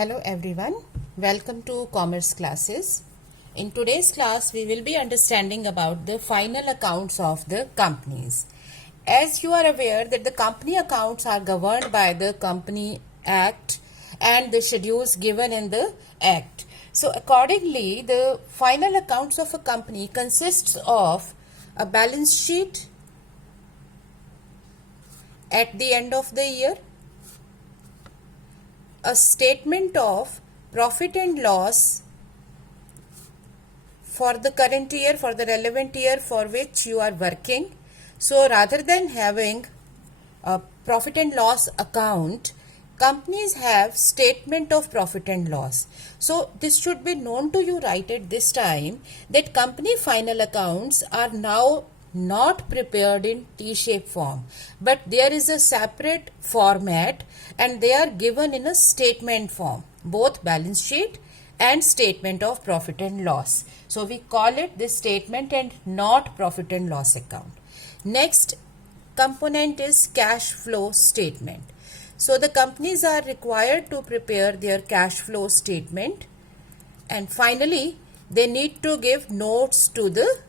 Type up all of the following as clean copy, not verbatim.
Hello everyone, welcome to Commerce classes. In today's class we will be understanding about the final accounts of the companies. As you are aware that the company accounts are governed by the Company Act and the schedules given in the Act. So accordingly the final accounts of a company consists of a balance sheet at the end of the year, a statement of profit and loss for the current year, for the relevant year for which you are working. So rather than having a profit and loss account, companies have statement of profit and loss. So this should be known to you right at this time that company final accounts are now not prepared in T-shape form, but there is a separate format and they are given in a statement form, both balance sheet and statement of profit and loss. So we call it this statement and not profit and loss account. Next component is cash flow statement. So the companies are required to prepare their cash flow statement, and finally they need to give notes to the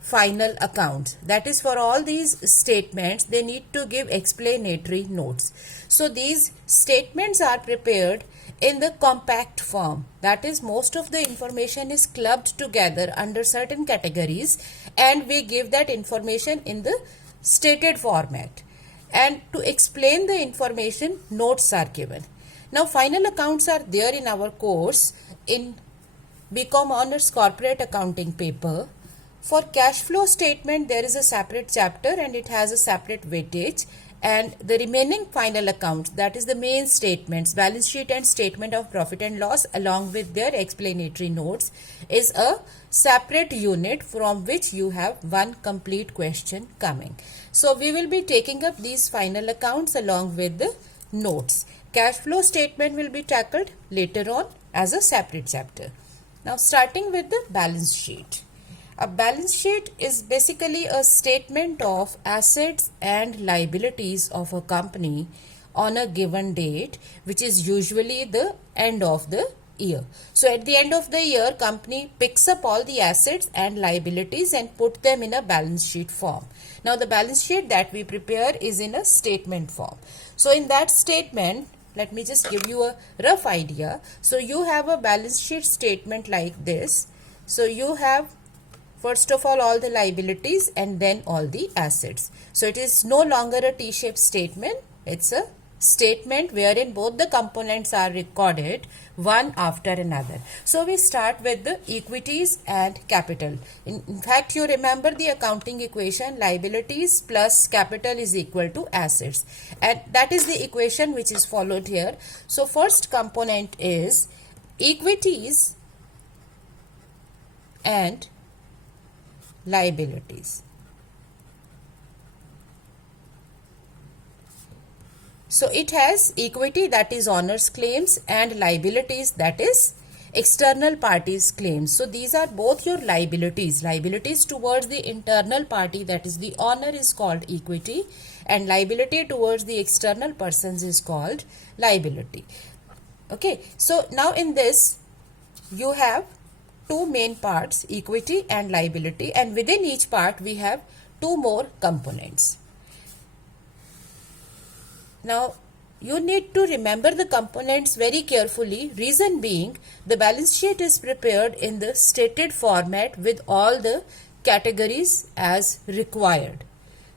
final accounts. That is, for all these statements they need to give explanatory notes. So these statements are prepared in the compact form. That is, most of the information is clubbed together under certain categories and we give that information in the stated format. And to explain the information, notes are given. Now final accounts are there in our course in BCom Honors Corporate Accounting paper. For cash flow statement there is a separate chapter and it has a separate weightage, and the remaining final accounts, that is the main statements, balance sheet and statement of profit and loss along with their explanatory notes, is a separate unit from which you have one complete question coming. So we will be taking up these final accounts along with the notes. Cash flow statement will be tackled later on as a separate chapter. Now starting with the balance sheet. A balance sheet is basically a statement of assets and liabilities of a company on a given date, which is usually the end of the year. So at the end of the year, company picks up all the assets and liabilities and put them in a balance sheet form. Now the balance sheet that we prepare is in a statement form. So in that statement, let me just give you a rough idea. So you have a balance sheet statement like this. So you have first of all the liabilities and then all the assets. So it is no longer a T-shaped statement. It's a statement wherein both the components are recorded one after another. So we start with the equities and capital. In fact, you remember the accounting equation, liabilities plus capital is equal to assets. And that is the equation which is followed here. So first component is equities and liabilities. So it has equity, that is owner's claims, and liabilities, that is external parties claims. So these are both your liabilities. Liabilities towards the internal party, that is the owner, is called equity, and liability towards the external persons is called liability. Okay, so now in this you have two main parts, equity and liability, and within each part we have two more components. Now you need to remember the components very carefully, reason being the balance sheet is prepared in the stated format with all the categories as required.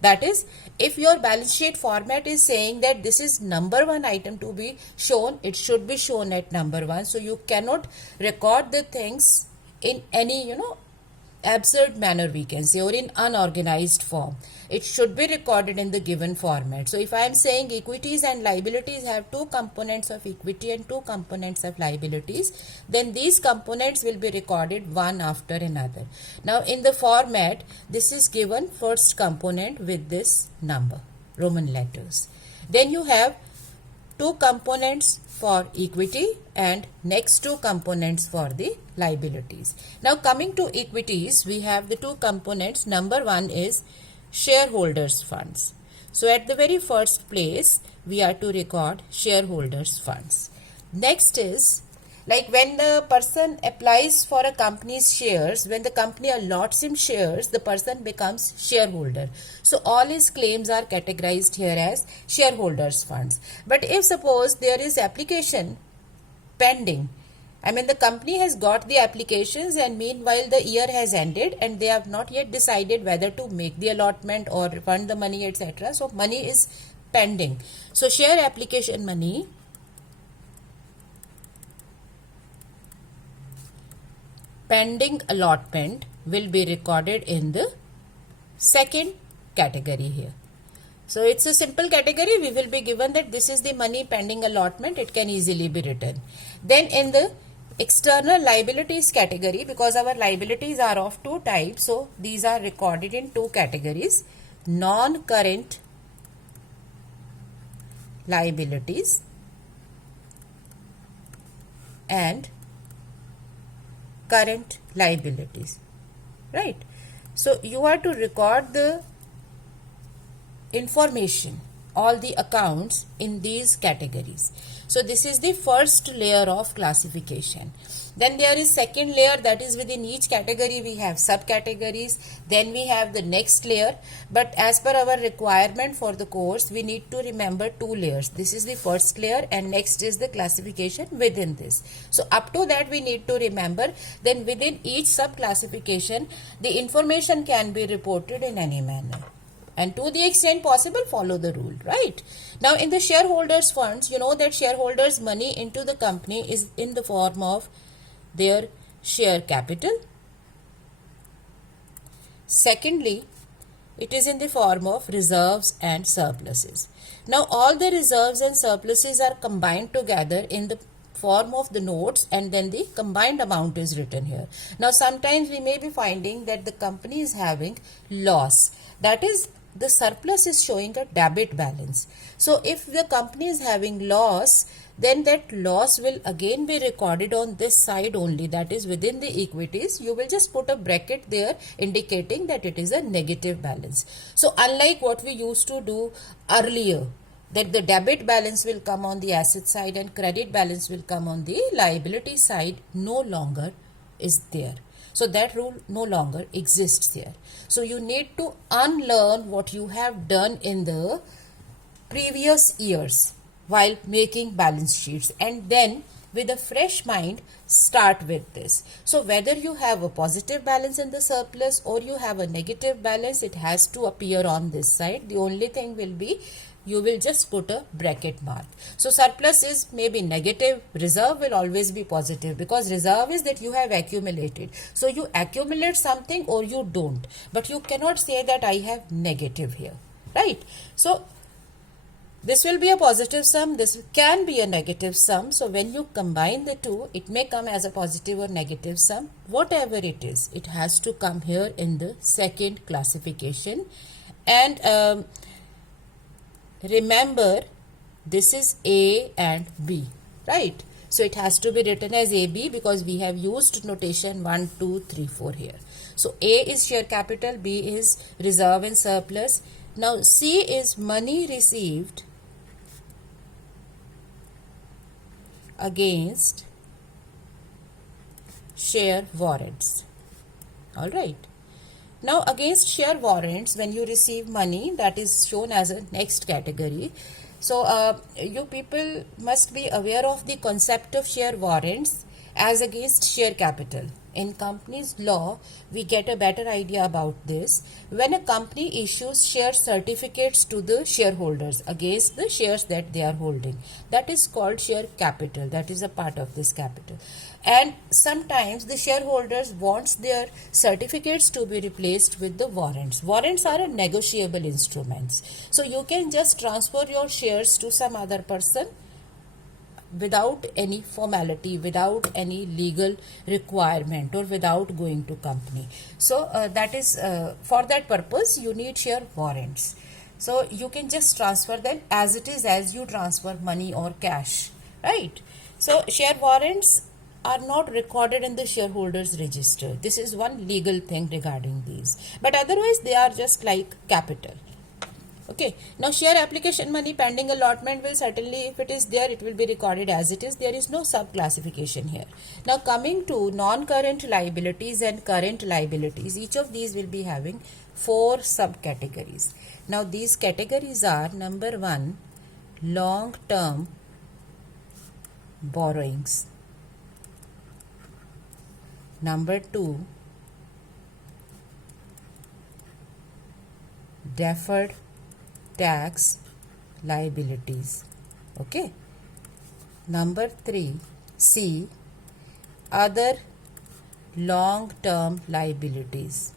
That is, if your balance sheet format is saying that this is number one item to be shown, it should be shown at number one. So you cannot record the things in any absurd manner, we can say, or in unorganized form. It should be recorded in the given format. So if I am saying equities and liabilities have two components of equity and two components of liabilities, then these components will be recorded one after another. Now in the format, this is given first component with this number, Roman letters. Then you have two components for equity and next two components for the liabilities. Now coming to equities, we have the two components. Number one is shareholders funds. So at the very first place, we are to record shareholders' funds. Next is, like when the person applies for a company's shares, when the company allots him shares, the person becomes shareholder. So all his claims are categorized here as shareholders' funds. But if suppose there is application pending, I mean the company has got the applications and meanwhile the year has ended and they have not yet decided whether to make the allotment or refund the money, etc. So money is pending. So share application money pending allotment will be recorded in the second category here. So it's a simple category. We will be given that this is the money pending allotment. It can easily be written. Then in the external liabilities category, because our liabilities are of two types, so these are recorded in two categories: non-current liabilities and current liabilities, right? So you are to record the information, all the accounts in these categories. So this is the first layer of classification. Then there is second layer, that is within each category we have subcategories. Then we have the next layer, but as per our requirement for the course we need to remember two layers. This is the first layer and next is the classification within this. So up to that we need to remember. Then within each sub classification the information can be reported in any manner, and to the extent possible follow the rule, right? Now in the shareholders funds, you know that shareholders money into the company is in the form of their share capital. Secondly, it is in the form of reserves and surpluses. Now all the reserves and surpluses are combined together in the form of the notes, and then the combined amount is written here. Now sometimes we may be finding that the company is having loss, that is the surplus is showing a debit balance. So if the company is having loss, then that loss will again be recorded on this side only, that is within the equities. You will just put a bracket there indicating that it is a negative balance. So unlike what we used to do earlier, that the debit balance will come on the asset side and credit balance will come on the liability side, no longer is there. So that rule no longer exists there. So you need to unlearn what you have done in the previous years while making balance sheets, and then with a fresh mind start with this. So whether you have a positive balance in the surplus or you have a negative balance, it has to appear on this side. The only thing will be you will just put a bracket mark. So surplus is maybe negative, reserve will always be positive, because reserve is that you have accumulated. So you accumulate something or you don't, but you cannot say that I have negative here, right? So this will be a positive sum, this can be a negative sum. So when you combine the two, it may come as a positive or negative sum. Whatever it is, it has to come here in the second classification. And remember, this is A and B, right? So it has to be written as AB because we have used notation 1, 2, 3, 4 here. So A is share capital, B is reserve and surplus. Now C is money received against share warrants. All right. Now against share warrants, when you receive money, that is shown as a next category. So you people must be aware of the concept of share warrants as against share capital. In company's law, we get a better idea about this. When a company issues share certificates to the shareholders against the shares that they are holding, that is called share capital. That is a part of this capital. And sometimes the shareholders wants their certificates to be replaced with the warrants. Warrants are a negotiable instruments. So you can just transfer your shares to some other person without any formality, without any legal requirement, or without going to company. So that is for that purpose you need share warrants. So you can just transfer them as it is, as you transfer money or cash, right? So share warrants are not recorded in the shareholders register. This is one legal thing regarding these, but otherwise they are just like capital. Okay, now share application money pending allotment will certainly, if it is there, it will be recorded as it is. There is no sub classification here. Now coming to non-current liabilities and current liabilities, each of these will be having 4 subcategories. Now these categories are: number 1, long term borrowings; number 2, deferred tax liabilities. Okay. Number 3, C, other long term liabilities,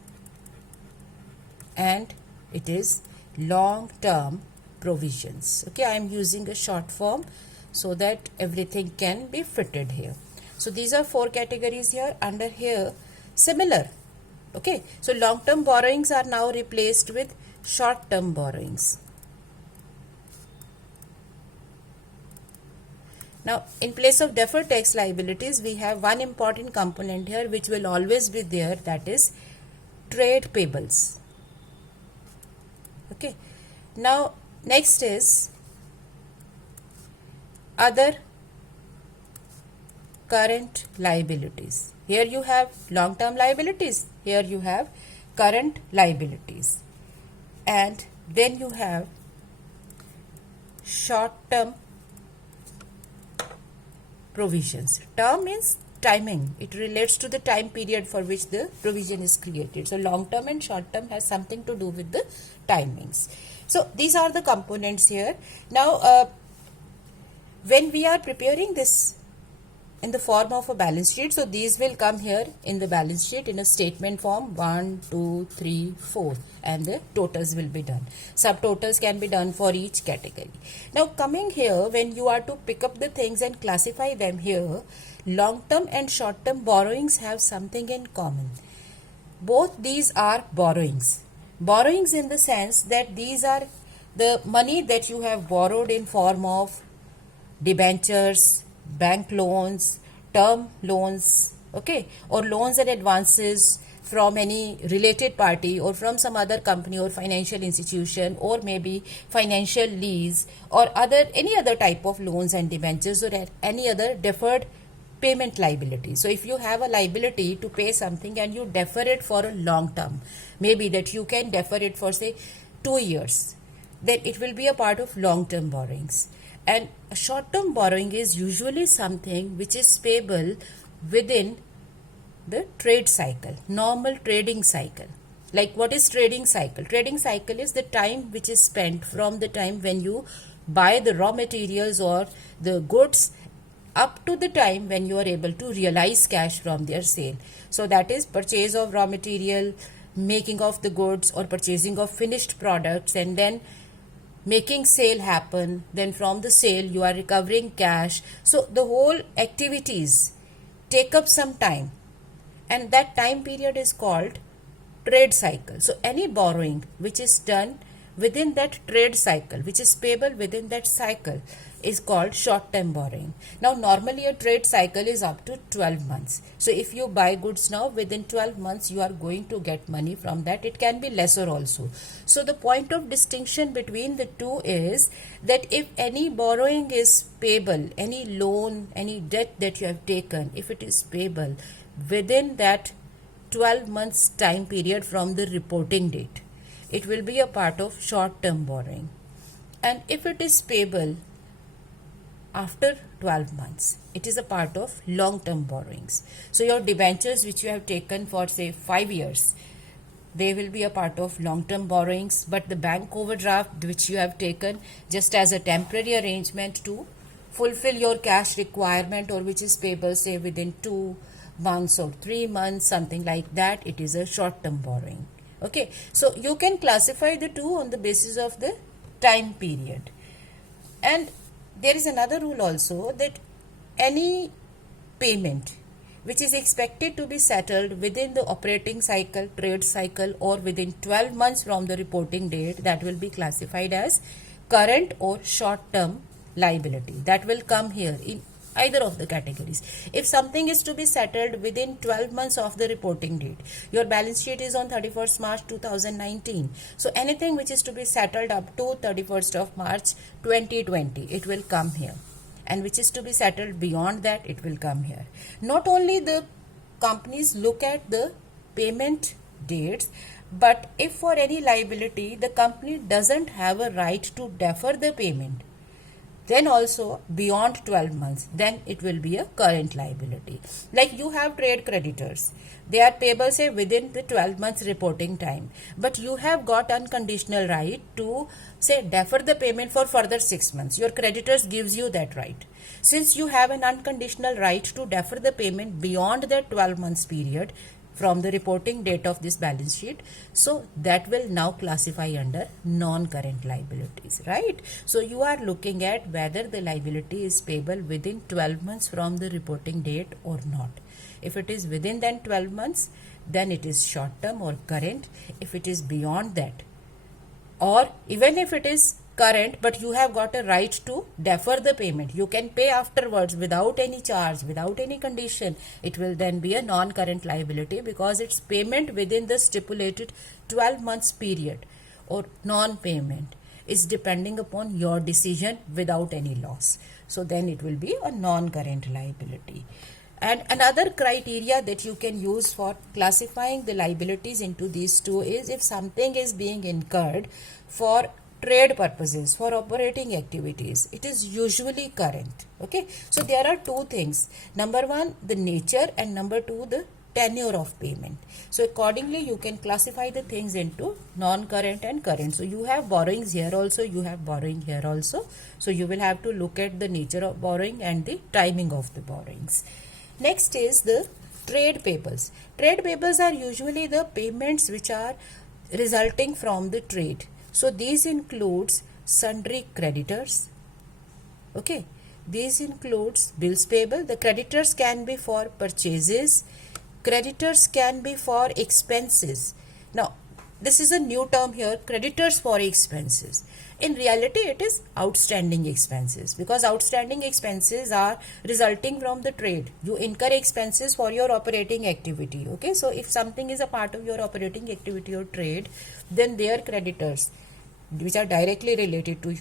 and it is long term provisions. Okay, I am using a short form so that everything can be fitted here. So these are 4 categories here. Under here, similar. Okay, so long term borrowings are now replaced with short term borrowings. Now, in place of deferred tax liabilities, we have one important component here which will always be there, that is trade payables. Okay. Now, next is other current liabilities. Here you have long-term liabilities, here you have current liabilities, and then you have short-term provisions. Term means timing. It relates to the time period for which the provision is created. So long term and short term has something to do with the timings. So these are the components here. Now when we are preparing this in the form of a balance sheet, so these will come here in the balance sheet in a statement form: 1, 2, 3, 4, and the totals will be done. Subtotals can be done for each category. Now coming here, when you are to pick up the things and classify them here, long term and short term borrowings have something in common. Both these are borrowings. Borrowings in the sense that these are the money that you have borrowed in form of debentures, bank loans, term loans, okay, or loans and advances from any related party or from some other company or financial institution, or maybe financial lease or any other type of loans and debentures, or any other deferred payment liability. So if you have a liability to pay something and you defer it for a long term, maybe that you can defer it for say 2 years, then it will be a part of long term borrowings. And a short-term borrowing is usually something which is payable within the trade cycle, normal trading cycle. Like what is trading cycle? Trading cycle is the time which is spent from the time when you buy the raw materials or the goods up to the time when you are able to realize cash from their sale. So that is purchase of raw material, making of the goods or purchasing of finished products, and then making sale happen, then from the sale you are recovering cash. So the whole activities take up some time, and that time period is called trade cycle. So any borrowing which is done within that trade cycle, which is payable within that cycle, is called short-term borrowing. Now normally a trade cycle is up to 12 months. So if you buy goods now, within 12 months you are going to get money from that. It can be lesser also. So the point of distinction between the two is that if any borrowing is payable, any loan, any debt that you have taken, if it is payable within that 12 months time period from the reporting date, it will be a part of short-term borrowing. And if it is payable after 12 months, it is a part of long-term borrowings. So your debentures which you have taken for say 5 years, they will be a part of long-term borrowings. But the bank overdraft which you have taken just as a temporary arrangement to fulfill your cash requirement, or which is payable say within 2 months or 3 months, something like that, it is a short-term borrowing. Okay, so you can classify the two on the basis of the time period. And there is another rule also, that any payment which is expected to be settled within the operating cycle, trade cycle, or within 12 months from the reporting date, that will be classified as current or short-term liability. That will come here in either of the categories. If something is to be settled within 12 months of the reporting date, your balance sheet is on 31st March 2019. So anything which is to be settled up to 31st of March 2020, it will come here. And which is to be settled beyond that, it will come here. Not only the companies look at the payment dates, but if for any liability the company doesn't have a right to defer the payment, then also beyond 12 months, then it will be a current liability. Like you have trade creditors, they are payable say within the 12 months reporting time, but you have got unconditional right to say defer the payment for further 6 months. Your creditors gives you that right. Since you have an unconditional right to defer the payment beyond that 12 months period from the reporting date of this balance sheet, so that will now classify under non-current liabilities, right? So you are looking at whether the liability is payable within 12 months from the reporting date or not. If it is within then 12 months, then it is short term or current. If it is beyond that, or even if it is current but you have got a right to defer the payment, you can pay afterwards without any charge, without any condition, it will then be a non-current liability because it's payment within the stipulated 12 months period, or non-payment is depending upon your decision without any loss. So then it will be a non-current liability. And another criteria that you can use for classifying the liabilities into these two is if something is being incurred for trade purposes, for operating activities, it is usually current. Okay, so there are two things. Number one, the nature, and number two, the tenure of payment. So accordingly, you can classify the things into non-current and current. So you have borrowings here also, you have borrowing here also. So you will have to look at the nature of borrowing and the timing of the borrowings. Next is the trade payables. Trade payables are usually the payments which are resulting from the trade. So these includes sundry creditors. Okay, these includes bills payable. The creditors can be for purchases. Creditors can be for expenses. Now, this is a new term here, creditors for expenses. In reality, it is outstanding expenses, because outstanding expenses are resulting from the trade. You incur expenses for your operating activity. Okay, so if something is a part of your operating activity or trade, then their creditors, which are directly related to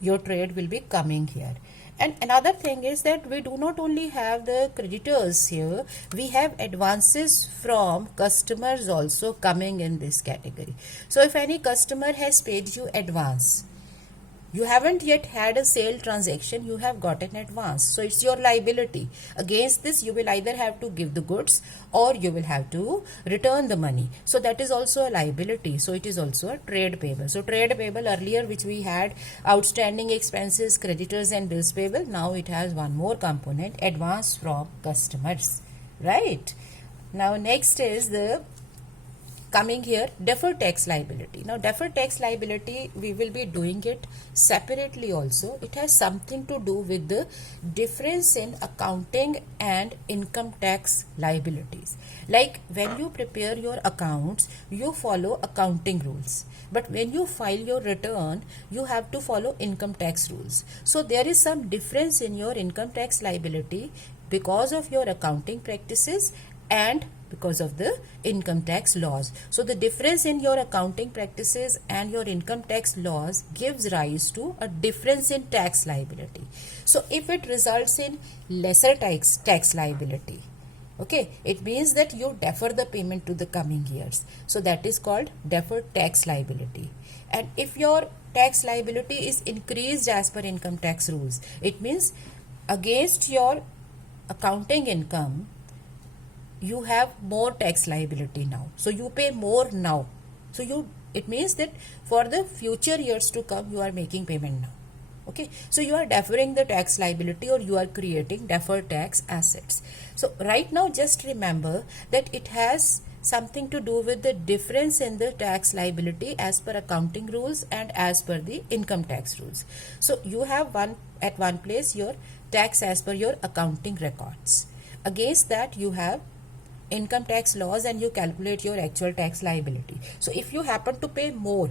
your trade, will be coming here. And another thing is that we do not only have the creditors here, we have advances from customers also coming in this category. So if any customer has paid you advance, you haven't yet had a sale transaction, you have got an advance. So it's your liability. Against this, you will either have to give the goods or you will have to return the money. So that is also a liability. So it is also a trade payable. So trade payable earlier, which we had outstanding expenses, creditors and bills payable. Now it has one more component, advance from customers, right? Now next is the coming here, deferred tax liability. Now deferred tax liability, we will be doing it separately also. It has something to do with the difference in accounting and income tax liabilities. Like when you prepare your accounts, you follow accounting rules. But when you file your return, you have to follow income tax rules. So there is some difference in your income tax liability because of your accounting practices and because of the income tax laws. So the difference in your accounting practices and your income tax laws gives rise to a difference in tax liability. So if it results in lesser tax liability, okay, it means that you defer the payment to the coming years. So that is called deferred tax liability. And if your tax liability is increased as per income tax rules, it means against your accounting income, you have more tax liability now. So you pay more now. So it means that for the future years to come, you are making payment now. Okay. So you are deferring the tax liability, or you are creating deferred tax assets. So right now, just remember that it has something to do with the difference in the tax liability as per accounting rules and as per the income tax rules. So you have at one place your tax as per your accounting records. Against that, you have income tax laws and you calculate your actual tax liability. So if you happen to pay more,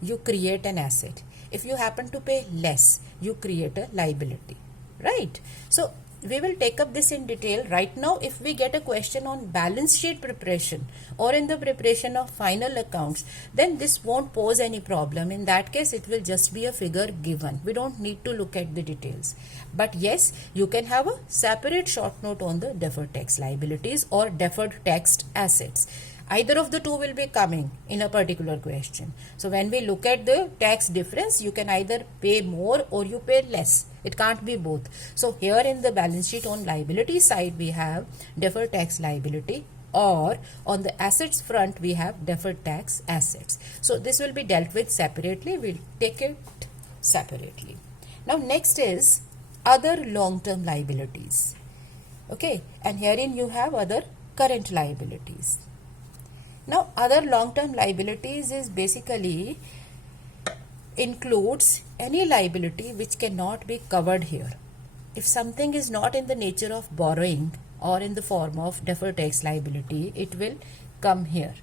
you create an asset. If you happen to pay less, you create a liability, right? So we will take up this in detail. Right now, if we get a question on balance sheet preparation or in the preparation of final accounts, then this won't pose any problem. In that case, it will just be a figure given. We don't need to look at the details. But yes, you can have a separate short note on the deferred tax liabilities or deferred tax assets. Either of the two will be coming in a particular question. So when we look at the tax difference, you can either pay more or you pay less. It can't be both. So here in the balance sheet on liability side, we have deferred tax liability, or on the assets front, we have deferred tax assets. So this will be dealt with separately. We'll take it separately. Now next is other long-term liabilities. Okay, and herein you have other current liabilities. Now, other long-term liabilities is basically includes any liability which cannot be covered here. If something is not in the nature of borrowing or in the form of deferred tax liability, it will come here.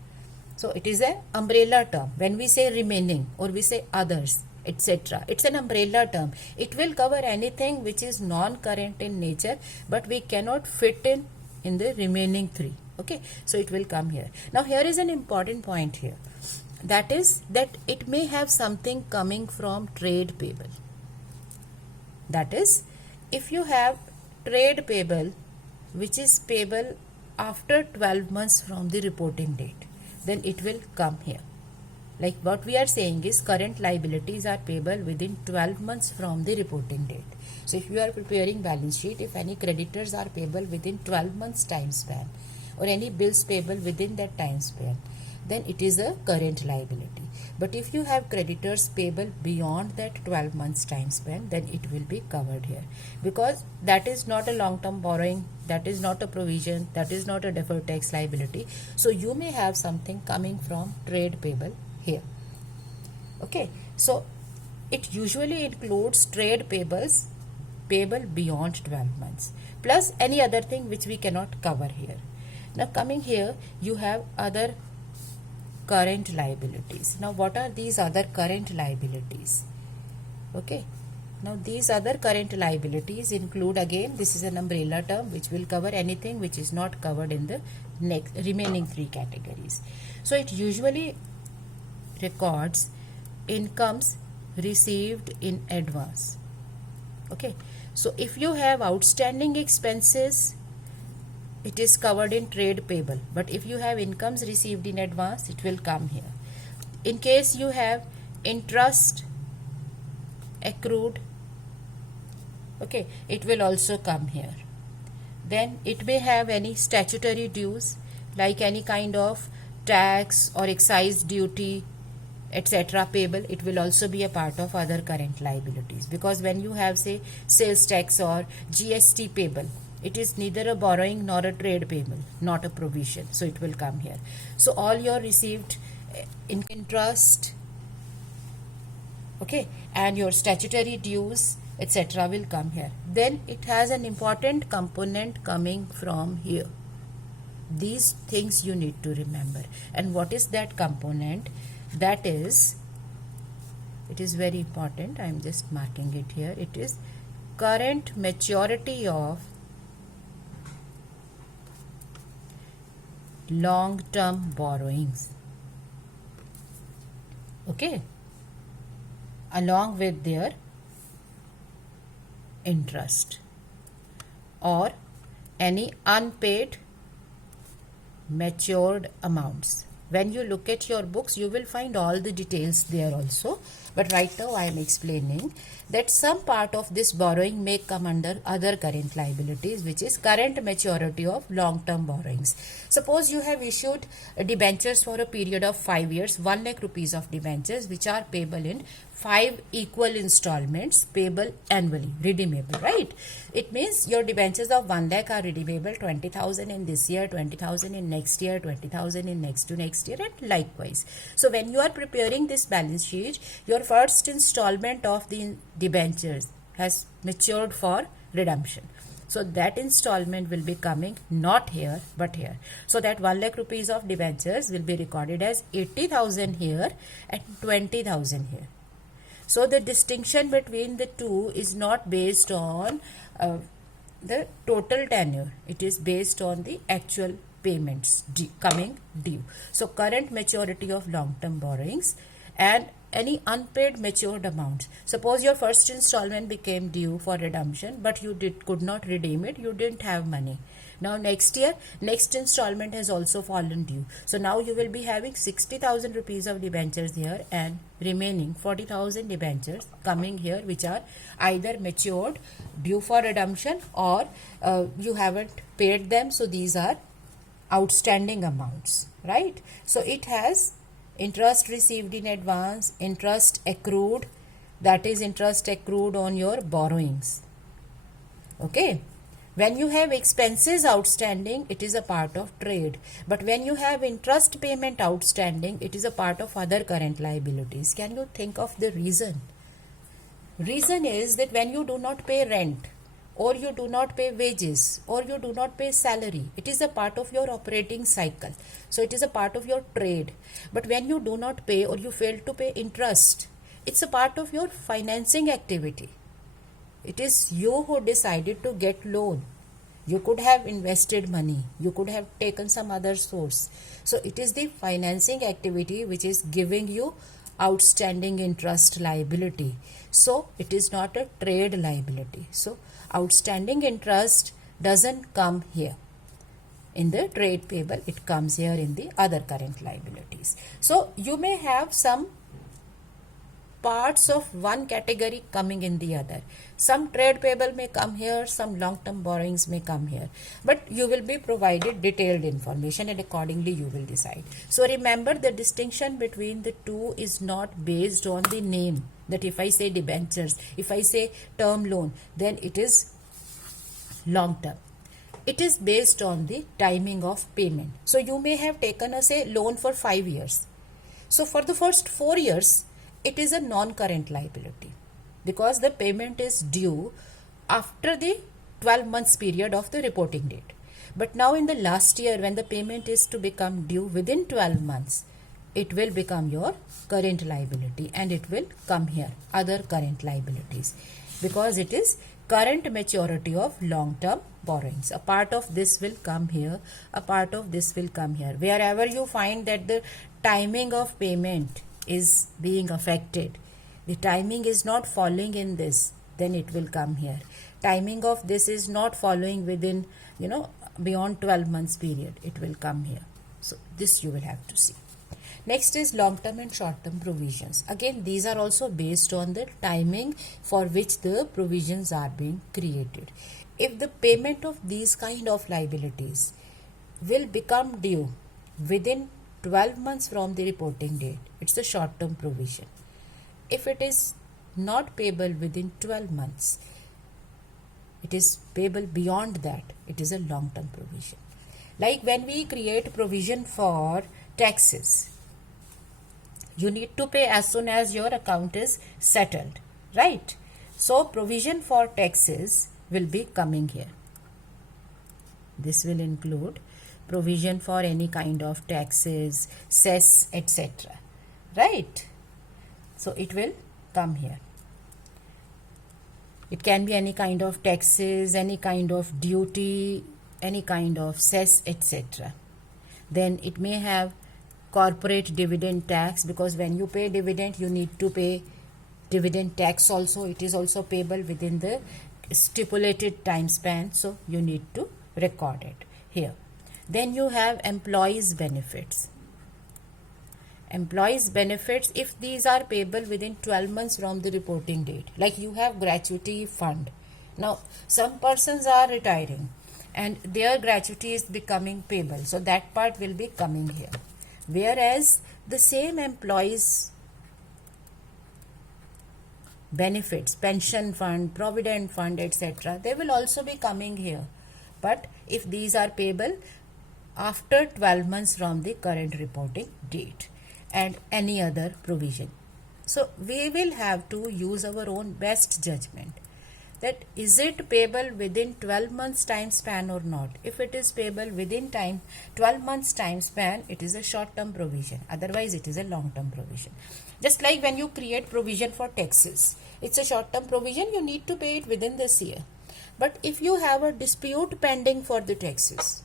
So, it is an umbrella term. When we say remaining or we say others, etc., it's an umbrella term. It will cover anything which is non-current in nature, but we cannot fit in the remaining three. Okay, so it will come here. Now here is an important point here. That is that it may have something coming from trade payable. That is, if you have trade payable which is payable after 12 months from the reporting date, then it will come here. Like what we are saying is current liabilities are payable within 12 months from the reporting date. So if you are preparing balance sheet, if any creditors are payable within 12 months time span, or any bills payable within that time span, then it is a current liability. But if you have creditors payable beyond that 12 months time span, then it will be covered here, because that is not a long-term borrowing, that is not a provision, that is not a deferred tax liability. So you may have something coming from trade payable here. Okay, so it usually includes trade payables payable beyond 12 months plus any other thing which we cannot cover here. Now coming here, you have other current liabilities. Now what are these other current liabilities? Okay, now these other current liabilities include, again, this is an umbrella term which will cover anything which is not covered in the next remaining three categories. So it usually records incomes received in advance. Okay, so if you have outstanding expenses, it is covered in trade payable, but if you have incomes received in advance, it will come here. In case you have interest accrued, okay, it will also come here. Then it may have any statutory dues like any kind of tax or excise duty, etc. payable. It will also be a part of other current liabilities, because when you have, say, sales tax or GST payable, it is neither a borrowing nor a trade payable, not a provision. So it will come here. So all your received interest, okay, and your statutory dues, etc. will come here. Then it has an important component coming from here. These things you need to remember. And what is that component? That is, it is very important. I am just marking it here. It is current maturity of long-term borrowings, okay, along with their interest or any unpaid matured amounts. When you look at your books, you will find all the details there also. But right now I am explaining that some part of this borrowing may come under other current liabilities, which is current maturity of long-term borrowings. Suppose you have issued debentures for a period of 5 years, 1 lakh rupees of debentures, which are payable in 5 equal installments, payable annually, redeemable, right? It means your debentures of 1 lakh are redeemable, 20,000 in this year, 20,000 in next year, 20,000 in next to next year, and likewise. So when you are preparing this balance sheet, your first installment of the debentures has matured for redemption. So that installment will be coming not here but here. So that 1 lakh rupees of debentures will be recorded as 80,000 here and 20,000 here. So the distinction between the two is not based on the total tenure. It is based on the actual payments coming due. So current maturity of long-term borrowings and any unpaid matured amounts. Suppose your first installment became due for redemption, but you could not redeem it. You didn't have money. Now next year, next installment has also fallen due. So now you will be having 60,000 rupees of debentures here and remaining 40,000 debentures coming here, which are either matured, due for redemption, or you haven't paid them. So these are outstanding amounts, right? So it has interest received in advance, interest accrued, that is interest accrued on your borrowings. Okay. When you have expenses outstanding, it is a part of trade. But when you have interest payment outstanding, it is a part of other current liabilities. Can you think of the reason? Reason is that when you do not pay rent, or you do not pay wages, or you do not pay salary, it is a part of your operating cycle. So it is a part of your trade. But when you do not pay or you fail to pay interest, it's a part of your financing activity. It is you who decided to get loan. You could have invested money. You could have taken some other source. So it is the financing activity which is giving you outstanding interest liability. So it is not a trade liability. So outstanding interest doesn't come here in the trade payable. It comes here in the other current liabilities. So you may have some parts of one category coming in the other. Some trade payable may come here, some long-term borrowings may come here. But you will be provided detailed information and accordingly you will decide. So remember, the distinction between the two is not based on the name. That if I say debentures, if I say term loan, then it is long-term. It is based on the timing of payment. So you may have taken a loan for 5 years. So for the first 4 years, it is a non-current liability because the payment is due after the 12 months period of the reporting date. But now in the last year, when the payment is to become due within 12 months, it will become your current liability and it will come here, other current liabilities, because it is current maturity of long-term borrowings. A part of this will come here, a part of this will come here. Wherever you find that the timing of payment is being affected, the timing is not falling in this, then it will come here. Timing of this is not following within, beyond 12 months period, it will come here. So this you will have to see. Next is long-term and short-term provisions. Again, these are also based on the timing for which the provisions are being created. If the payment of these kind of liabilities will become due within 12 months from the reporting date, it's a short-term provision. If it is not payable within 12 months, it is payable beyond that, it is a long-term provision. Like when we create provision for taxes, you need to pay as soon as your account is settled, right? So provision for taxes will be coming here. This will include provision for any kind of taxes, cess, etc. Right? So it will come here. It can be any kind of taxes, any kind of duty, any kind of cess, etc. Then it may have corporate dividend tax, because when you pay dividend, you need to pay dividend tax also. It is also payable within the stipulated time span, so you need to record it here. Then you have employees benefits. Employees benefits, if these are payable within 12 months from the reporting date, like you have gratuity fund. Now some persons are retiring and their gratuity is becoming payable, so that part will be coming here. Whereas the same employees benefits, pension fund, provident fund, etc., they will also be coming here. But if these are payable after 12 months from the current reporting date, and any other provision. So we will have to use our own best judgment that is it payable within 12 months time span or not. If it is payable within 12 months time span, it is a short term provision. Otherwise it is a long term provision. Just like when you create provision for taxes, it's a short term provision, you need to pay it within this year. But if you have a dispute pending for the taxes,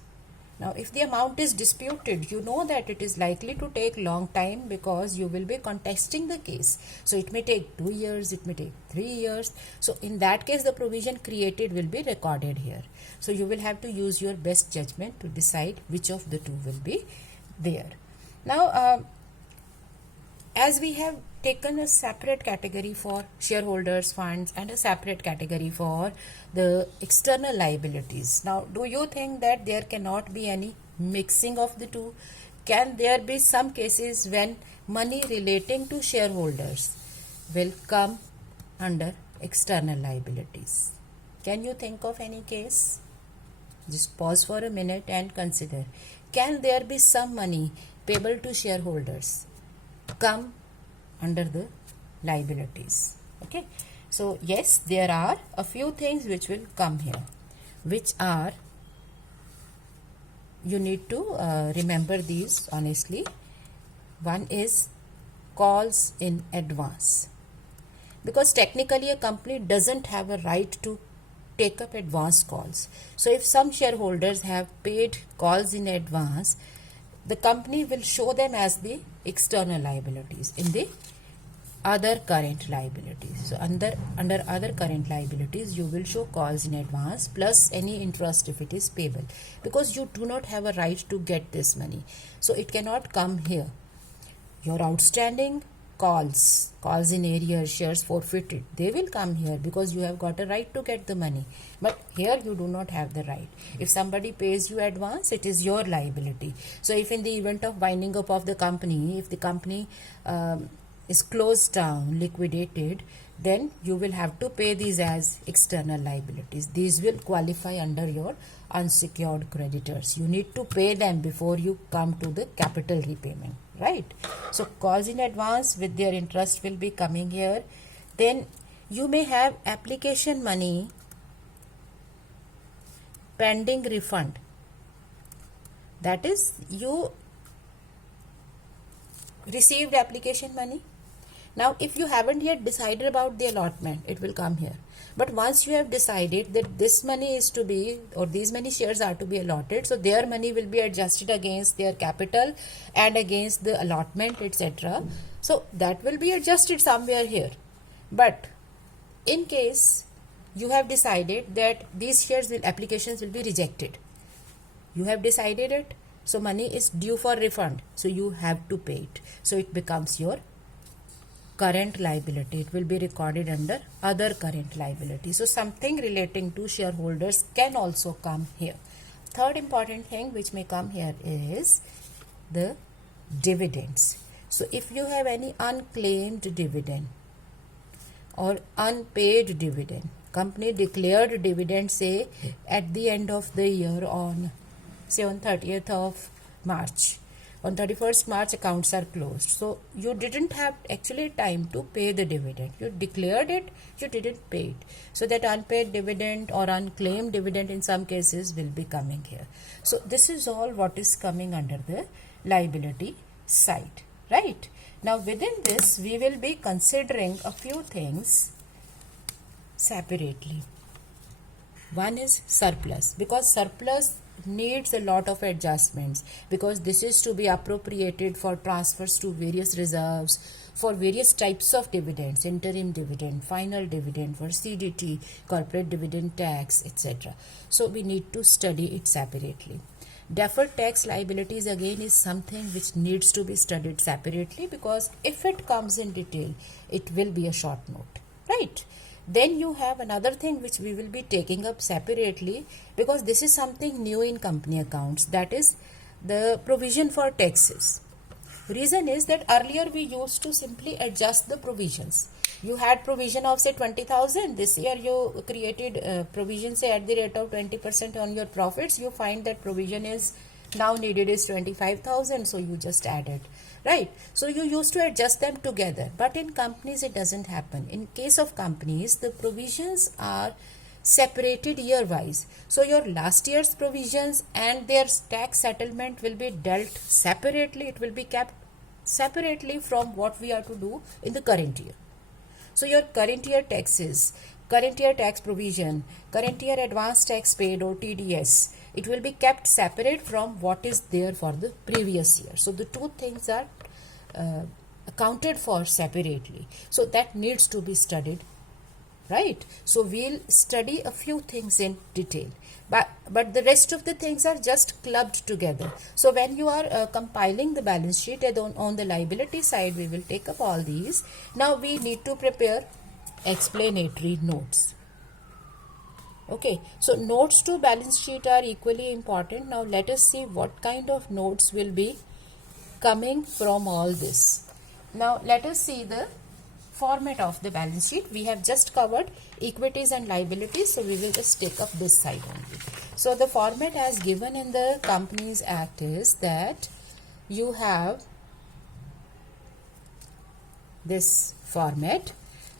now if the amount is disputed, you know that it is likely to take long time because you will be contesting the case. So it may take 2 years, it may take 3 years. So in that case, the provision created will be recorded here. So you will have to use your best judgment to decide which of the two will be there. Now, as we have taken a separate category for shareholders funds and a separate category for the external liabilities. Now, do you think that there cannot be any mixing of the two? Can there be some cases when money relating to shareholders will come under external liabilities? Can you think of any case? Just pause for a minute and consider. Can there be some money payable to shareholders come under the liabilities? Okay, so yes, there are a few things which will come here, which are, you need to remember these honestly. One is calls in advance, because technically a company doesn't have a right to take up advance calls. So if some shareholders have paid calls in advance, the company will show them as the external liabilities in the other current liabilities. So under other current liabilities, you will show calls in advance plus any interest if it is payable, because you do not have a right to get this money. So it cannot come here. Your outstanding calls in arrears, shares forfeited, they will come here because you have got a right to get the money. But here you do not have the right. If somebody pays you advance, it is your liability. So if in the event of winding up of the company, if the company is closed down, liquidated, then you will have to pay these as external liabilities. These will qualify under your unsecured creditors. You need to pay them before you come to the capital repayment, right? So calls in advance with their interest will be coming here. Then you may have application money pending refund. That is, you received application money. Now, if you haven't yet decided about the allotment, it will come here. But once you have decided that this money is to be, or these many shares are to be allotted, so their money will be adjusted against their capital and against the allotment, etc. So that will be adjusted somewhere here. But in case you have decided that these shares applications will be rejected, you have decided it, so money is due for refund, so you have to pay it. So it becomes your current liability. It will be recorded under other current liability. So something relating to shareholders can also come here. Third important thing which may come here is the dividends. So if you have any unclaimed dividend or unpaid dividend, company declared dividend, say at the end of the year on, say on 30th of March, on 31st March accounts are closed. So you didn't have actually time to pay the dividend. You declared it, you didn't pay it. So that unpaid dividend or unclaimed dividend in some cases will be coming here. So this is all what is coming under the liability side, right? Now within this, we will be considering a few things separately. One is surplus, because surplus needs a lot of adjustments, because this is to be appropriated for transfers to various reserves, for various types of dividends, interim dividend, final dividend, for CDT, corporate dividend tax, etc. So we need to study it separately. Deferred tax liabilities again is something which needs to be studied separately, because if it comes in detail, it will be a short note, right? Then you have another thing which we will be taking up separately, because this is something new in company accounts, that is the provision for taxes. Reason is that earlier we used to simply adjust the provisions. You had provision of say 20,000, this year you created provision say at the rate of 20% on your profits. You find that provision is now needed is 25,000, so you just add it, right? So you used to adjust them together, but in companies it doesn't happen. In case of companies, the provisions are separated year wise. So your last year's provisions and their tax settlement will be dealt separately. It will be kept separately from what we are to do in the current year. So your current year taxes current year tax provision, current year advance tax paid or TDS, it will be kept separate from what is there for the previous year. So the two things are accounted for separately. So that needs to be studied, right? So we'll study a few things in detail, but the rest of the things are just clubbed together. So when you are compiling the balance sheet, and on the liability side we will take up all these. Now we need to prepare explanatory notes. Okay, so notes to balance sheet are equally important. Now let us see what kind of notes will be coming from all this. Now let us see the format of the balance sheet. We have just covered equities and liabilities, so we will just take up this side only. So the format as given in the Companies Act is that you have this format.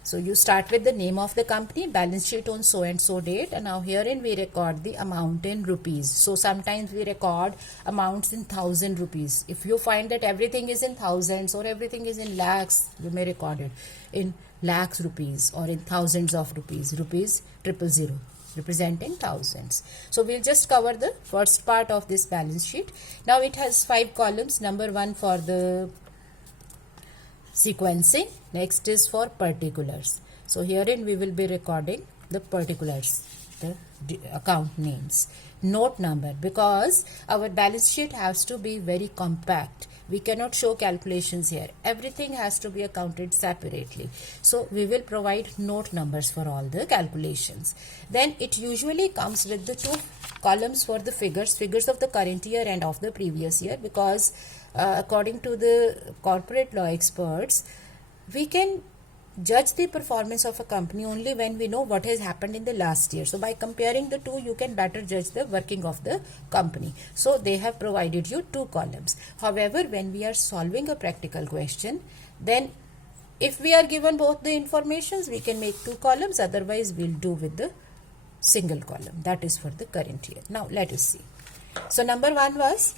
So you start with the name of the company, balance sheet on so and so date, and now herein we record the amount in rupees. So sometimes we record amounts in 1,000 rupees. If you find that everything is in thousands or everything is in lakhs, you may record it in lakhs rupees or in thousands of rupees, rupees 000 representing thousands. So we'll just cover the first part of this balance sheet. Now it has 5 columns. Number 1 for the sequencing, next is for particulars. So herein we will be recording the particulars, the account names, note number, because our balance sheet has to be very compact. We cannot show calculations here. Everything has to be accounted separately. So we will provide note numbers for all the calculations. Then it usually comes with the 2 columns for the figures of the current year and of the previous year, because according to the corporate law experts, we can judge the performance of a company only when we know what has happened in the last year. So by comparing the two, you can better judge the working of the company. So they have provided you 2 columns. However, when we are solving a practical question, then if we are given both the informations, we can make 2 columns. Otherwise, we'll do with the single column. That is for the current year. Now let us see. So number 1 was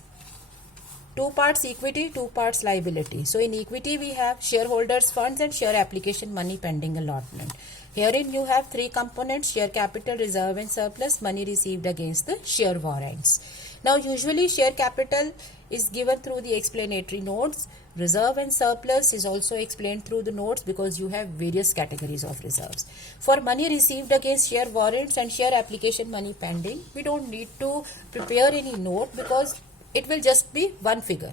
2 parts equity, 2 parts liability. So in equity we have shareholders funds and share application money pending allotment. Herein you have 3 components: share capital, reserve and surplus, money received against the share warrants. Now usually share capital is given through the explanatory notes. Reserve and surplus is also explained through the notes, because you have various categories of reserves. For money received against share warrants and share application money pending, we don't need to prepare any note, because it will just be one figure.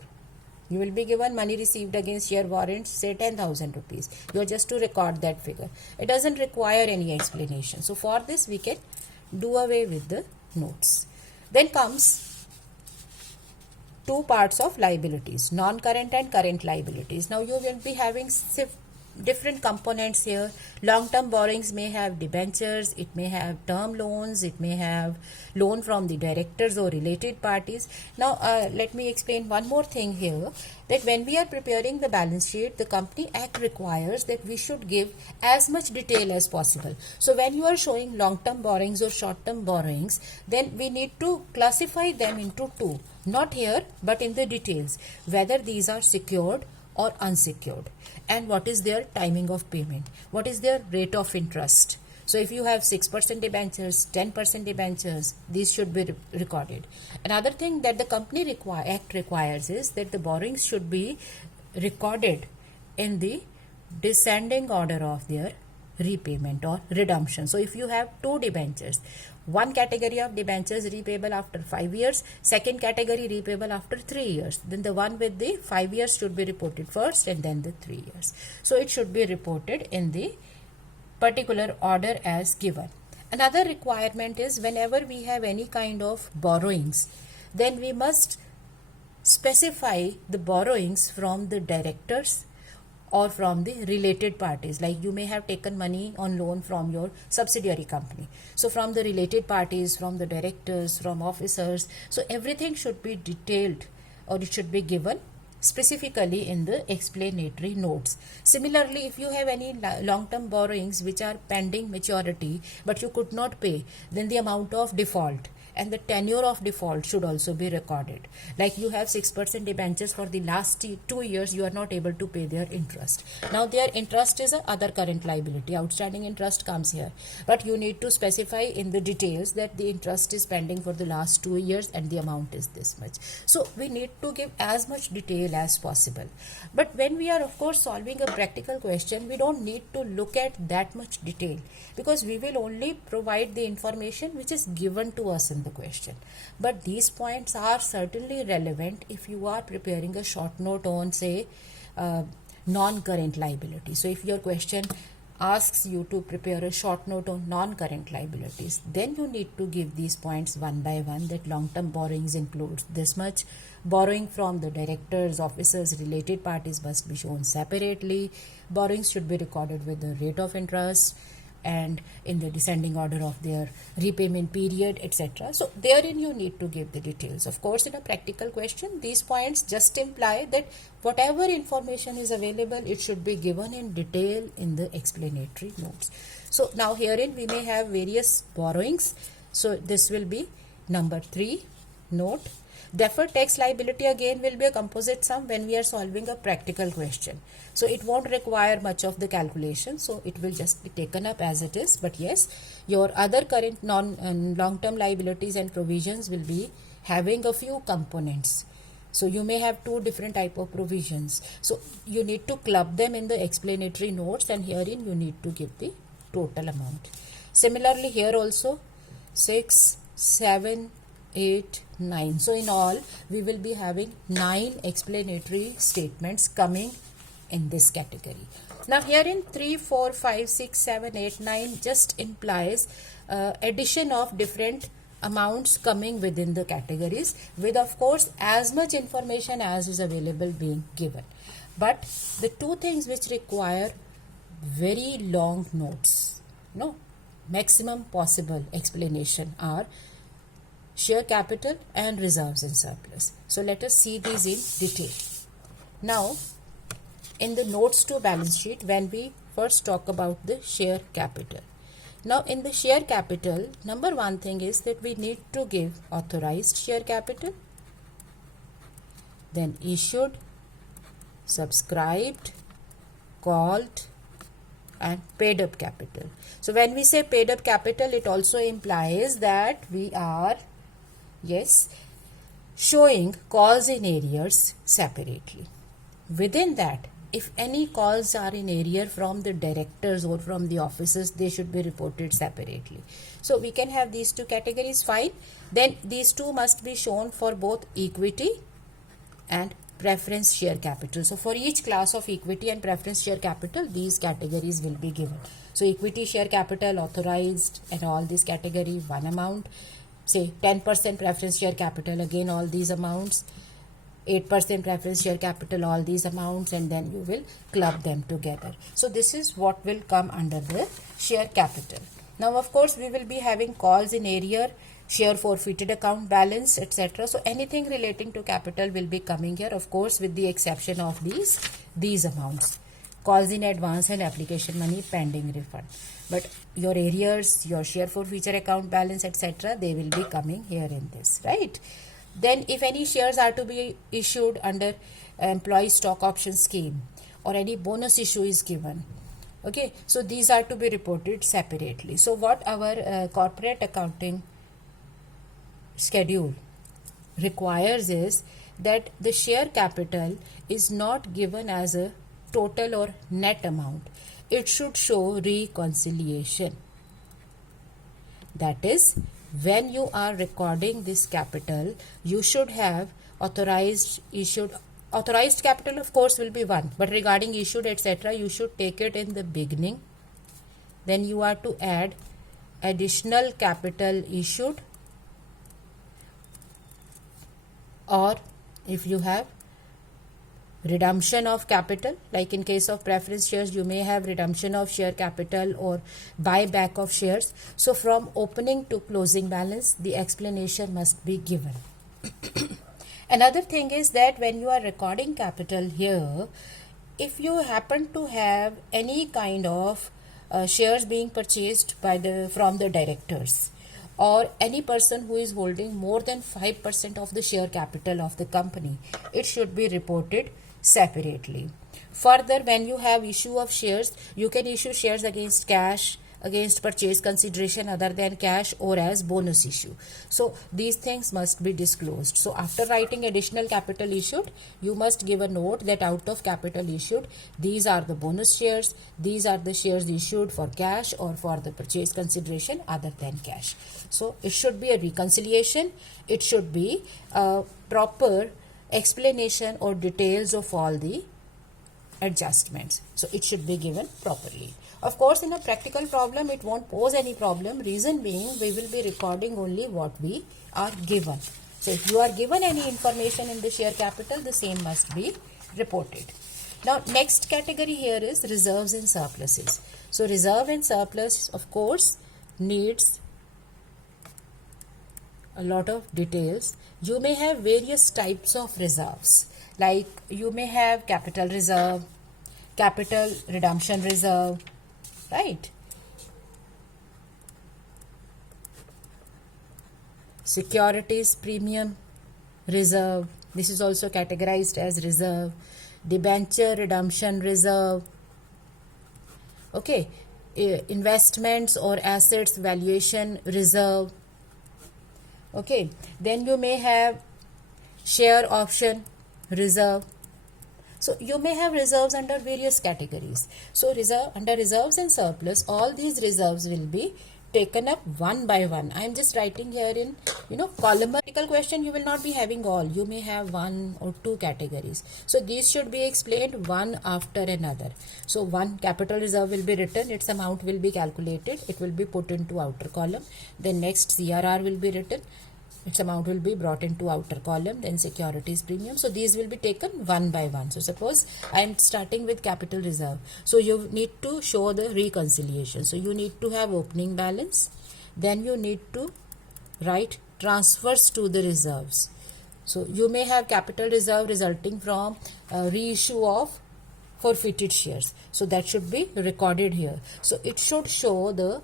You will be given money received against share warrants, say 10,000 rupees. You are just to record that figure. It doesn't require any explanation. So for this we can do away with the notes. Then comes 2 parts of liabilities, non-current and current liabilities. Now you will be having different components here. Long-term borrowings may have debentures, it may have term loans, it may have loan from the directors or related parties. Now let me explain one more thing here, that when we are preparing the balance sheet, the Company Act requires that we should give as much detail as possible. So when you are showing long-term borrowings or short-term borrowings, then we need to classify them into 2, not here but in the details, whether these are secured or unsecured, and what is their timing of payment, what is their rate of interest. So if you have 6% debentures, 10% debentures, these should be recorded. Another thing that the Company Act requires is that the borrowings should be recorded in the descending order of their repayment or redemption. So if you have 2 debentures, one category of debentures repayable after 5 years, second category repayable after 3 years, then the one with the 5 years should be reported first and then the 3 years. So it should be reported in the particular order as given. Another requirement is whenever we have any kind of borrowings, then we must specify the borrowings from the directors or from the related parties. Like you may have taken money on loan from your subsidiary company. So from the related parties, from the directors, from officers, so everything should be detailed, or it should be given specifically in the explanatory notes. Similarly, if you have any long-term borrowings which are pending maturity but you could not pay, then the amount of default and the tenure of default should also be recorded. Like you have 6% debentures for the last 2 years, you are not able to pay their interest. Now their interest is a other current liability, outstanding interest comes here, but you need to specify in the details that the interest is pending for the last 2 years and the amount is this much. So we need to give as much detail as possible. But when we are of course solving a practical question, we don't need to look at that much detail, because we will only provide the information which is given to us in the question. But these points are certainly relevant if you are preparing a short note on, say, non-current liability. So if your question asks you to prepare a short note on non-current liabilities, then you need to give these points one by one, that long-term borrowings includes this much, borrowing from the directors, officers, related parties must be shown separately, borrowings should be recorded with the rate of interest and in the descending order of their repayment period, etc. So therein you need to give the details. Of course, in a practical question, these points just imply that whatever information is available, it should be given in detail in the explanatory notes. So now herein we may have various borrowings. So this will be number 3 note. Deferred tax liability again will be a composite sum when we are solving a practical question. So it won't require much of the calculation. So it will just be taken up as it is. But yes, your other current long-term liabilities and provisions will be having a few components. So you may have 2 different type of provisions. So you need to club them in the explanatory notes, and herein you need to give the total amount. Similarly here also 6, 7, 8, 9. So in all we will be having 9 explanatory statements coming in this category. Now here in 3, 4, 5, 6, 7, 8, 9 just implies addition of different amounts coming within the categories, with of course as much information as is available being given. But the 2 things which require very long notes, maximum possible explanation, are share capital and reserves and surplus. So let us see these in detail. Now in the notes to balance sheet, when we first talk about the share capital. Now in the share capital, number 1 thing is that we need to give authorized share capital, then issued, subscribed, called, and paid up capital. So when we say paid up capital, it also implies that we are showing calls in arrears separately. Within that, if any calls are in arrear from the directors or from the officers, they should be reported separately. So we can have these 2 categories, fine. Then these 2 must be shown for both equity and preference share capital. So for each class of equity and preference share capital, these categories will be given. So equity share capital, authorized, and all these category, 1 amount. Say 10% preference share capital, again all these amounts. 8% preference share capital, all these amounts, and then you will club them together. So this is what will come under the share capital. Now of course we will be having calls in arrear, share forfeited account balance, etc. So anything relating to capital will be coming here, of course with the exception of these amounts. Calls in advance and application money pending refund. But your arrears, your share forfeiture account balance, etc., they will be coming here in this, right? Then if any shares are to be issued under employee stock option scheme, or any bonus issue is given, okay, so these are to be reported separately. So what our corporate accounting schedule requires is that the share capital is not given as a total or net amount. It should show reconciliation. That is, when you are recording this capital, you should have authorized, issued. Authorized capital of course will be 1, but regarding issued, etc., you should take it in the beginning. Then you are to add additional capital issued, or if you have redemption of capital, like in case of preference shares, you may have redemption of share capital or buyback of shares. So from opening to closing balance, the explanation must be given. Another thing is that when you are recording capital here, if you happen to have any kind of shares being purchased from the directors, or any person who is holding more than 5% of the share capital of the company, it should be reported separately. Further, when you have issue of shares, you can issue shares against cash, against purchase consideration other than cash, or as bonus issue. So these things must be disclosed. So after writing additional capital issued, you must give a note that out of capital issued, these are the bonus shares, these are the shares issued for cash or for the purchase consideration other than cash. So it should be a reconciliation, it should be a proper explanation or details of all the adjustments. So it should be given properly. Of course, in a practical problem, it won't pose any problem. Reason being, we will be recording only what we are given. So if you are given any information in the share capital, the same must be reported. Now, next category here is reserves and surpluses. So reserve and surplus, of course, needs a lot of details. You may have various types of reserves. Like you may have capital reserve, capital redemption reserve, right? Securities premium reserve, this is also categorized as reserve. Debenture redemption reserve. Okay, investments or assets valuation reserve. Okay, then you may have share option reserve. So you may have reserves under various categories. So under reserves and surplus, all these reserves will be taken up one by one. I am just writing here in column. Question, you will not be having all. You may have one or two categories. So these should be explained one after another. So one capital reserve will be written, its amount will be calculated, it will be put into outer column. Then next CRR will be written, its amount will be brought into outer column, then securities premium. So these will be taken one by one. So suppose I am starting with capital reserve. So you need to show the reconciliation. So you need to have opening balance. Then you need to write transfers to the reserves. So you may have capital reserve resulting from reissue of forfeited shares. So that should be recorded here. So it should show the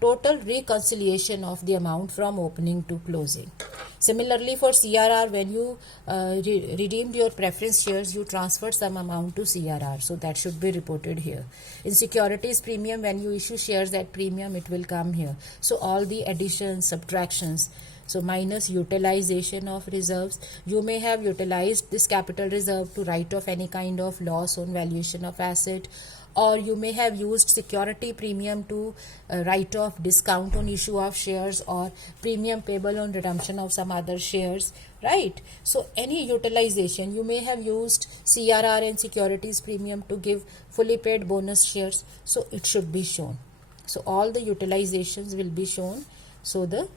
total reconciliation of the amount from opening to closing. Similarly, for CRR, when you redeemed your preference shares, you transferred some amount to CRR. So that should be reported here. In securities premium, when you issue shares at premium, it will come here. So all the additions, subtractions, so minus utilization of reserves. You may have utilized this capital reserve to write off any kind of loss on valuation of asset, or you may have used security premium to write off discount on issue of shares, or premium payable on redemption of some other shares, right? So any utilization, you may have used CRR and securities premium to give fully paid bonus shares. So it should be shown. So all the utilizations will be shown. So the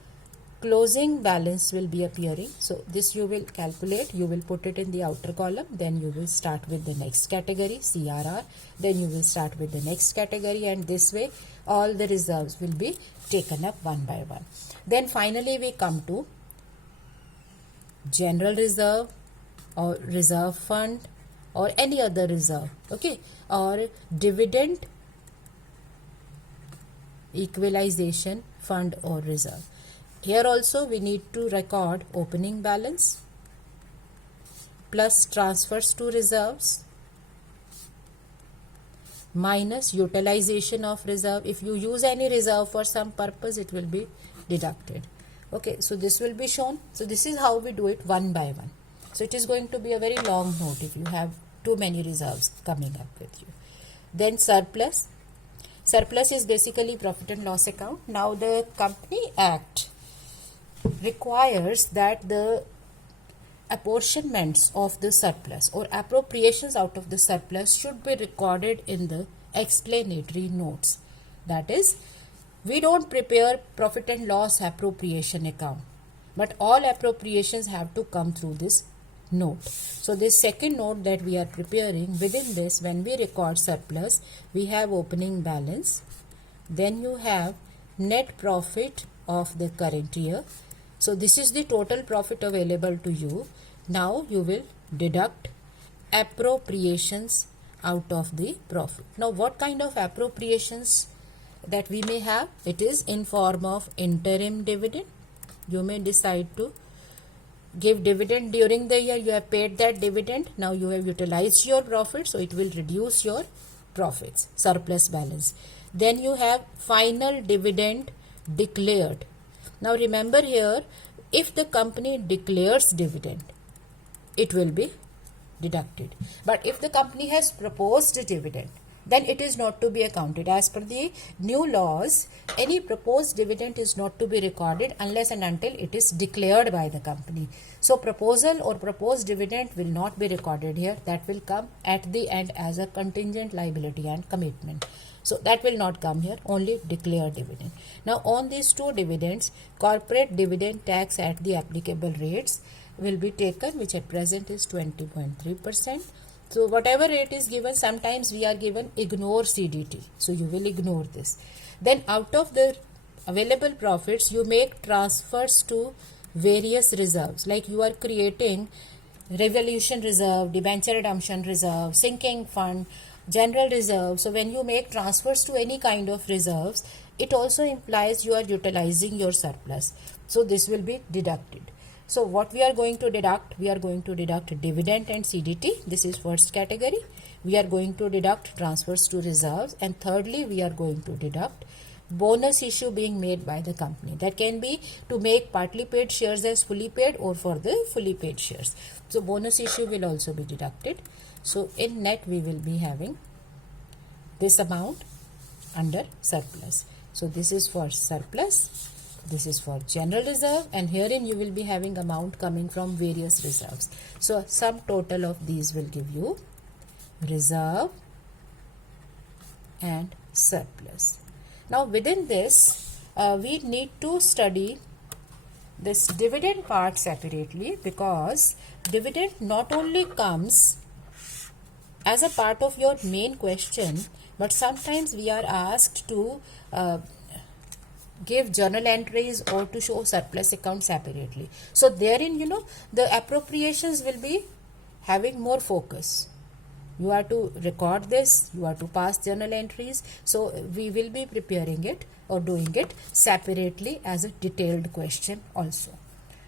closing balance will be appearing. So this you will calculate, you will put it in the outer column, then you will start with the next category, CRR, then you will start with the next category, and this way all the reserves will be taken up one by one. Then finally we come to general reserve or reserve fund or any other reserve, okay, or dividend equalization fund or reserve. Here also we need to record opening balance plus transfers to reserves minus utilization of reserve. If you use any reserve for some purpose, it will be deducted. Okay, so this will be shown. So this is how we do it one by one. So it is going to be a very long note if you have too many reserves coming up with you. Then surplus. Surplus is basically profit and loss account. Now the Company Act requires that the apportionments of the surplus or appropriations out of the surplus should be recorded in the explanatory notes. That is, we don't prepare profit and loss appropriation account, but all appropriations have to come through this note. So this second note that we are preparing, within this, when we record surplus, we have opening balance, then you have net profit of the current year. So this is the total profit available to you. Now you will deduct appropriations out of the profit. Now what kind of appropriations that we may have, it is in form of interim dividend. You may decide to give dividend during the year. You have paid that dividend. Now you have utilized your profit, so it will reduce your profits, surplus balance. Then you have final dividend declared. Now remember here, if the company declares dividend, it will be deducted. But if the company has proposed a dividend, then it is not to be accounted. As per the new laws, any proposed dividend is not to be recorded unless and until it is declared by the company. So proposal or proposed dividend will not be recorded here. That will come at the end as a contingent liability and commitment. So that will not come here, only declared dividend. Now on these two dividends, corporate dividend tax at the applicable rates will be taken, which at present is 20.3%. So whatever rate is given, sometimes we are given ignore CDT. So you will ignore this. Then out of the available profits, you make transfers to various reserves. Like you are creating revolution reserve, debenture redemption reserve, sinking fund, general reserve. So when you make transfers to any kind of reserves, it also implies you are utilizing your surplus. So this will be deducted. So what we are going to deduct? We are going to deduct dividend and CDT. This is first category. We are going to deduct transfers to reserves. And thirdly, we are going to deduct bonus issue being made by the company. That can be to make partly paid shares as fully paid or for the fully paid shares. So bonus issue will also be deducted. So in net, we will be having this amount under surplus. So this is for surplus. This is for general reserve, and herein you will be having amount coming from various reserves. So sum total of these will give you reserve and surplus. Now within this, we need to study this dividend part separately, because dividend not only comes as a part of your main question, but sometimes we are asked to give journal entries or to show surplus account separately. So therein, the appropriations will be having more focus. You are to record this, you are to pass journal entries. So we will be preparing it or doing it separately as a detailed question also.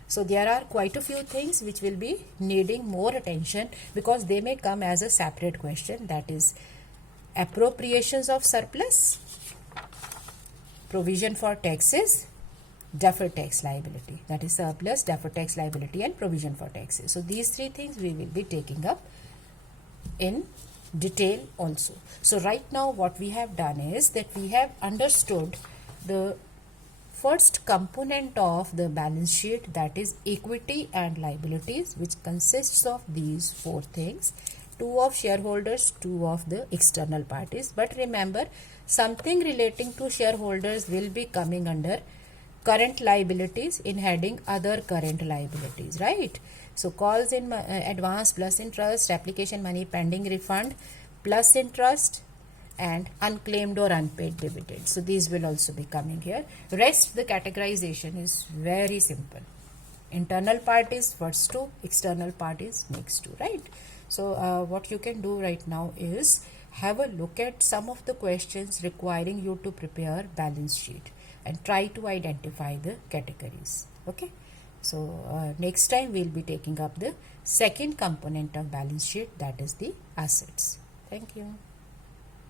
So there are quite a few things which will be needing more attention, because they may come as a separate question. That is appropriations of surplus, provision for taxes, deferred tax liability. That is surplus, deferred tax liability, and provision for taxes. So these three things we will be taking up in detail also. So right now what we have done is that we have understood the first component of the balance sheet, that is equity and liabilities, which consists of these four things: two of shareholders, two of the external parties. But remember, something relating to shareholders will be coming under current liabilities in heading other current liabilities, right? So calls in advance plus interest, application money pending refund plus interest, and unclaimed or unpaid dividends. So these will also be coming here. Rest, the categorization is very simple. Internal parties first two, external parties next two, right? So what you can do right now is have a look at some of the questions requiring you to prepare balance sheet and try to identify the categories. Okay. So next time we'll be taking up the second component of balance sheet, that is the assets. Thank you.